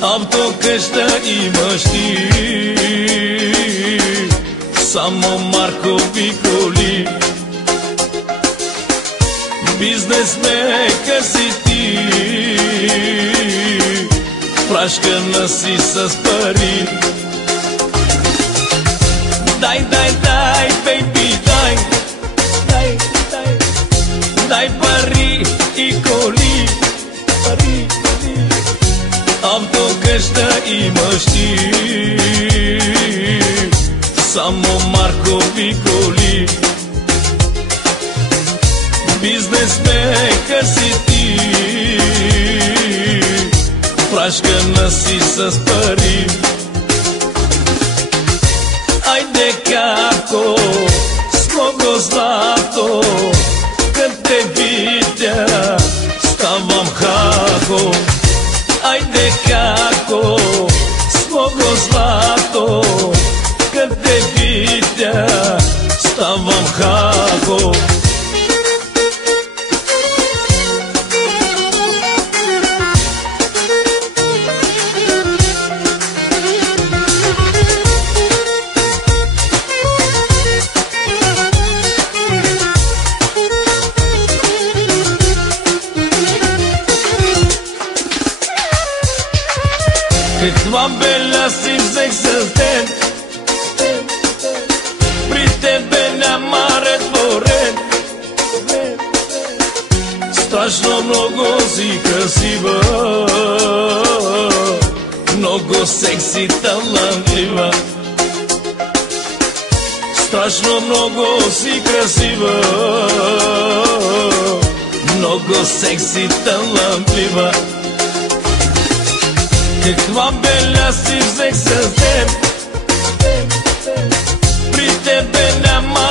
Автокъща имаш ти, само маркови коли. Бизнесмейка си ти, прашкана си с пари. Дай, дай, дай, бейби, дай, дай, дай, дай пари и коли, пари, коли. Автокъща имаш ти, само маркови коли. Бизнесмейка си ти, прашкана си с пари. Айде како с много злато, кад те видя ставам хако. Айде како с много злато, кад те видя ставам хако. Каква беля си взех с ден, при тебе няма ред по ред. Страшно много си красива, много секси талантлива. Страшно много си красива, много секси талантлива. Каква беля си взех с теб, при тебе няма